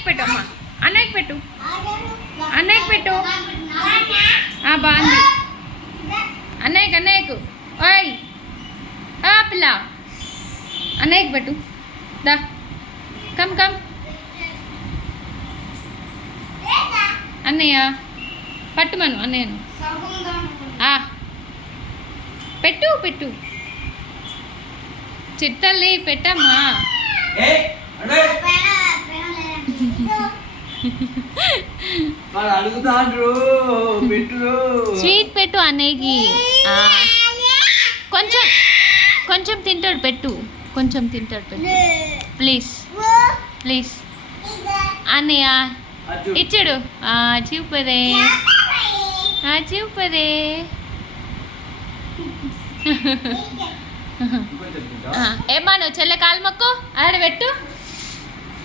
అన్నయ్యకి పెట్టు అమ్మా, అన్నయ్యకి పెట్టు, అన్నయ్యకి పెట్టు. బాగుంది. అన్నయ్యకు ఓయ్ పిల్ల అన్నయ్యకి పెట్టు. దా కమ్ కమ్ అన్నయ్య పట్టుమను అన్నయ్యను. పెట్టు పెట్టు చిట్టల్లి పెట్టమ్మా. స్వీట్ పెట్టు అన్నయ్యకి. కొంచెం కొంచెం తింటాడు పెట్టు, కొంచెం తింటాడు పెట్టు ప్లీజ్ ప్లీజ్. అన్నయ్య ఇచ్చాడు. చూపరే చూపరే. ఏమా నువ్వు చెల్లె కాలు మొక్కు, ఆడ పెట్టు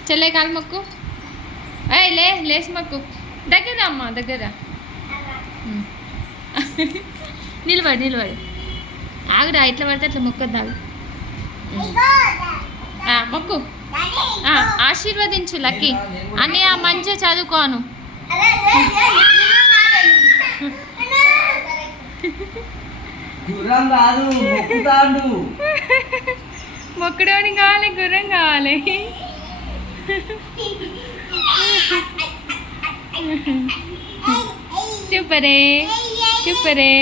చెల్లె కాలు మొక్కు. లేచి మొక్కు. దగ్గర అమ్మా దగ్గర నిలబడి ఆగురా, ఇట్లా పడితే అట్లా మొక్కద్దు. మొక్కు. ఆశీర్వదించు లక్కీ. అన్నయ్య మంచిగా చదువుకోను. మొక్కడోని కావాలి, గుర్రం కావాలి. చూపరే చూపరే.